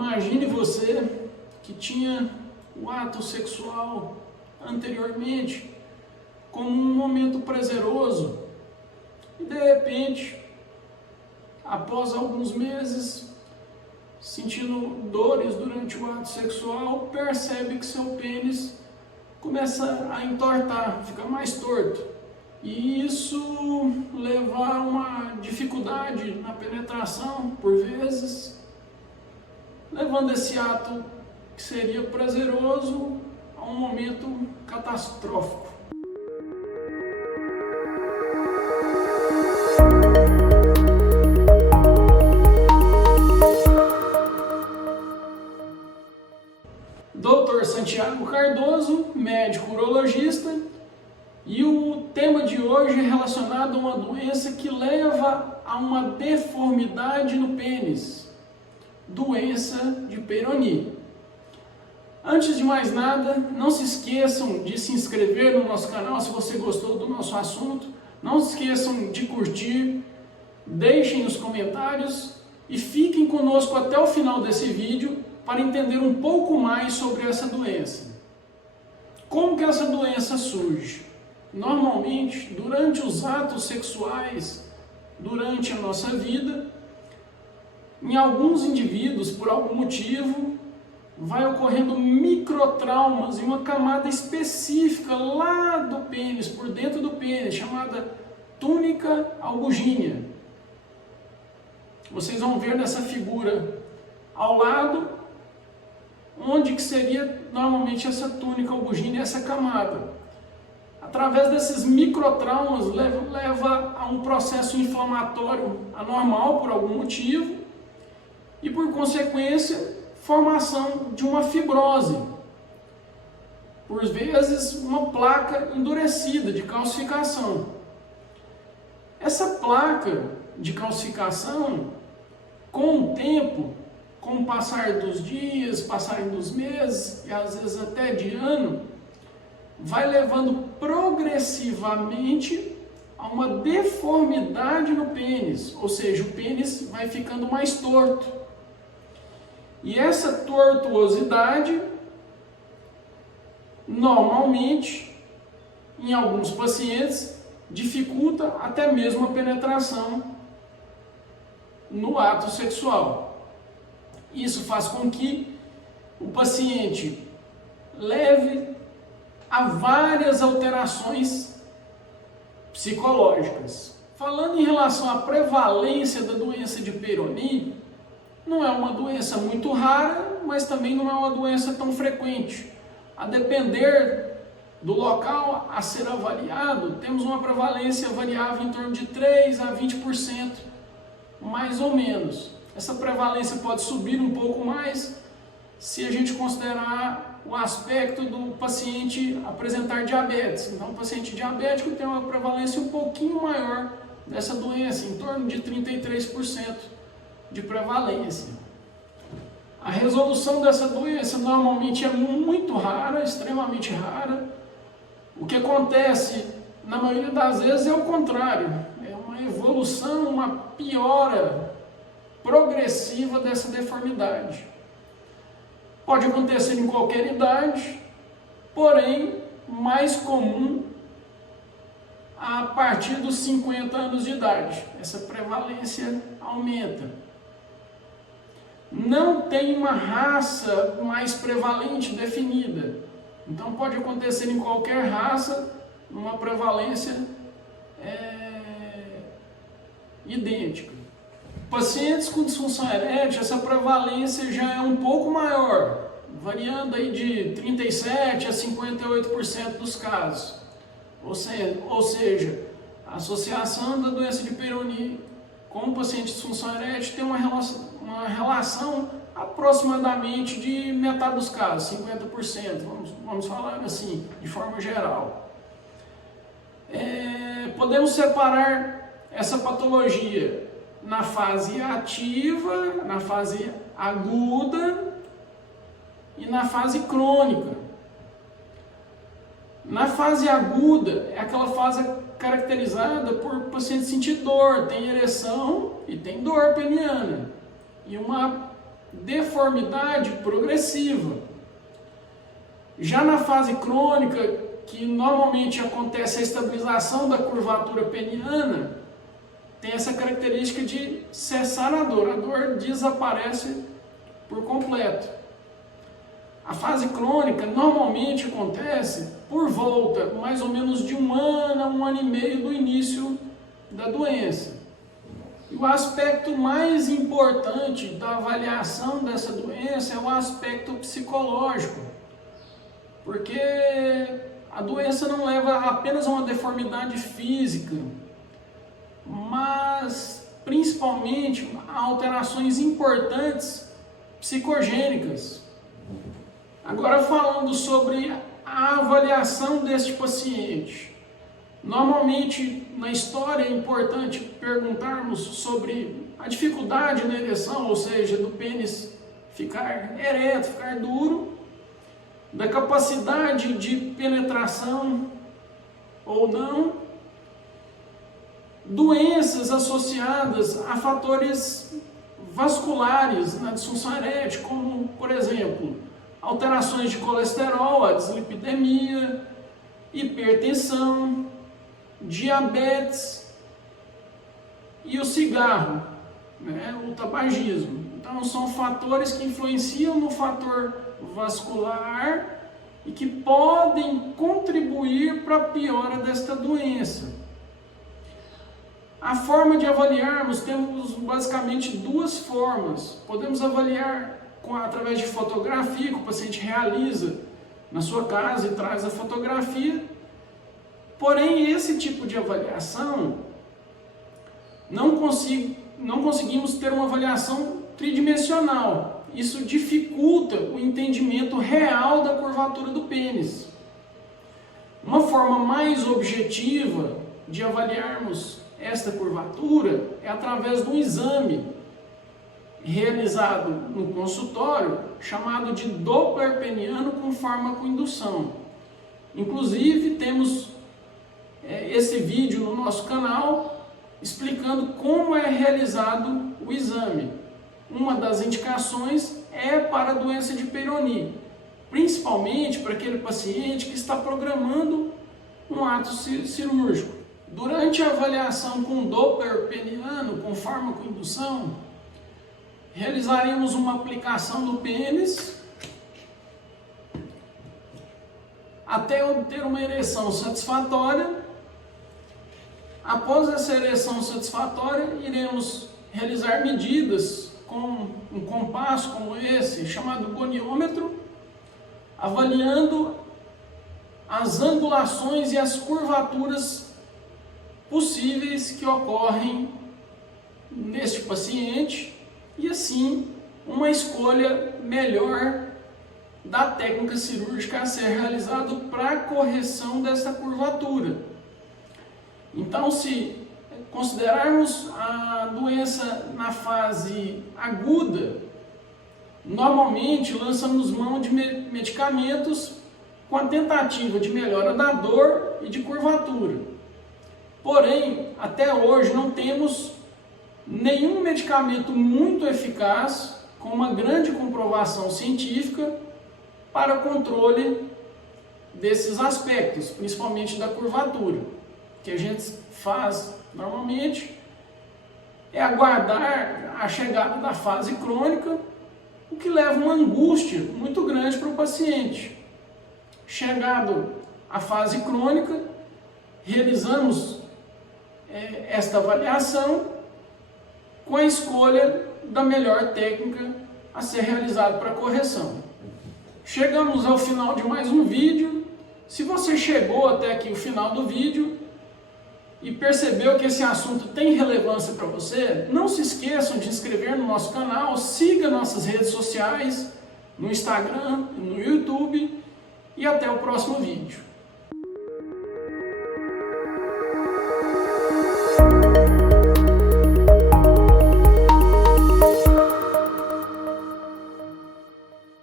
Imagine você que tinha o ato sexual anteriormente como um momento prazeroso e de repente, após alguns meses, sentindo dores durante o ato sexual, percebe que seu pênis começa a entortar, fica mais torto. E isso leva a uma dificuldade na penetração, por vezes, levando esse ato que seria prazeroso a um momento catastrófico. Dr. Santiago Cardoso, médico urologista, e o tema de hoje é relacionado a uma doença que leva a uma deformidade no pênis, doença de Peyronie. Antes de mais nada, não se esqueçam de se inscrever no nosso canal se você gostou do nosso assunto, não se esqueçam de curtir, deixem nos comentários e fiquem conosco até o final desse vídeo para entender um pouco mais sobre essa doença. Como que essa doença surge? Normalmente, durante os atos sexuais, durante a nossa vida, em alguns indivíduos, por algum motivo, vai ocorrendo microtraumas em uma camada específica lá do pênis, por dentro do pênis, chamada túnica albuginea. Vocês vão ver nessa figura ao lado, onde que seria normalmente essa túnica albuginea, essa camada. Através desses microtraumas leva a um processo inflamatório anormal por algum motivo e, por consequência, formação de uma fibrose. Por vezes, uma placa endurecida de calcificação. Essa placa de calcificação, com o tempo, com o passar dos dias, passar dos meses e às vezes até de ano, vai levando progressivamente a uma deformidade no pênis, ou seja, o pênis vai ficando mais torto. E essa tortuosidade, normalmente, em alguns pacientes, dificulta até mesmo a penetração no ato sexual. Isso faz com que o paciente leve a várias alterações psicológicas. Falando em relação à prevalência da doença de Peyronie, não é uma doença muito rara, mas também não é uma doença tão frequente. A depender do local a ser avaliado, temos uma prevalência variável em torno de 3 a 20%, mais ou menos. Essa prevalência pode subir um pouco mais se a gente considerar o aspecto do paciente apresentar diabetes. Então, o paciente diabético tem uma prevalência um pouquinho maior dessa doença, em torno de 33% de prevalência. A resolução dessa doença normalmente é muito rara, extremamente rara. O que acontece, na maioria das vezes, é o contrário. É uma evolução, uma piora progressiva dessa deformidade. Pode acontecer em qualquer idade, porém, mais comum a partir dos 50 anos de idade. Essa prevalência aumenta. Não tem uma raça mais prevalente definida. Então, pode acontecer em qualquer raça, uma prevalência idêntica. Pacientes com disfunção erétil, essa prevalência já é um pouco maior, variando aí de 37% a 58% dos casos. Ou seja, a associação da doença de Peyronie com o paciente de disfunção erétil tem uma relação aproximadamente de metade dos casos, 50%, vamos falar assim, de forma geral. Podemos separar essa patologia na fase ativa, na fase aguda e na fase crônica. Na fase aguda, é aquela fase caracterizada por o paciente sentir dor, tem ereção e tem dor peniana. E uma deformidade progressiva. Já na fase crônica, que normalmente acontece a estabilização da curvatura peniana, tem essa característica de cessar a dor desaparece por completo. A fase crônica normalmente acontece por volta mais ou menos de 1 ano a 1 ano e meio do início da doença. E o aspecto mais importante da avaliação dessa doença é o aspecto psicológico, porque a doença não leva apenas a uma deformidade física, mas principalmente a alterações importantes psicogênicas. Agora, falando sobre a avaliação deste paciente, normalmente na história é importante perguntarmos sobre a dificuldade na ereção, ou seja, do pênis ficar ereto, ficar duro, da capacidade de penetração ou não, doenças associadas a fatores vasculares na disfunção erétil, como, por exemplo, alterações de colesterol, a dislipidemia, hipertensão, diabetes e o cigarro, o tabagismo. Então, são fatores que influenciam no fator vascular e que podem contribuir para a piora desta doença. A forma de avaliarmos, temos basicamente 2 formas. Podemos avaliar através de fotografia, que o paciente realiza na sua casa e traz a fotografia. Porém, esse tipo de avaliação, não conseguimos ter uma avaliação tridimensional. Isso dificulta o entendimento real da curvatura do pênis. Uma forma mais objetiva de avaliarmos esta curvatura é através de um exame realizado no consultório, chamado de Doppler peniano com farmacoindução. Inclusive, temos esse vídeo no nosso canal explicando como é realizado o exame. Uma das indicações é para a doença de Peyronie, principalmente para aquele paciente que está programando um ato cirúrgico. Durante a avaliação com Doppler peniano com farmacoindução, realizaremos uma aplicação do pênis até obter uma ereção satisfatória. Após essa ereção satisfatória, iremos realizar medidas com um compasso como esse, chamado goniômetro, avaliando as angulações e as curvaturas possíveis que ocorrem neste paciente, e assim uma escolha melhor da técnica cirúrgica a ser realizada para a correção dessa curvatura. Então, se considerarmos a doença na fase aguda, normalmente lançamos mão de medicamentos com a tentativa de melhora da dor e de curvatura. Porém, até hoje não temos nenhum medicamento muito eficaz, com uma grande comprovação científica, para o controle desses aspectos, principalmente da curvatura. O que a gente faz normalmente é aguardar a chegada da fase crônica, o que leva uma angústia muito grande para o paciente. Chegado à fase crônica, realizamos esta avaliação com a escolha da melhor técnica a ser realizada para a correção. Chegamos ao final de mais um vídeo. Se você chegou até aqui o final do vídeo e percebeu que esse assunto tem relevância para você, não se esqueçam de inscrever no nosso canal, siga nossas redes sociais, no Instagram, no YouTube, e até o próximo vídeo.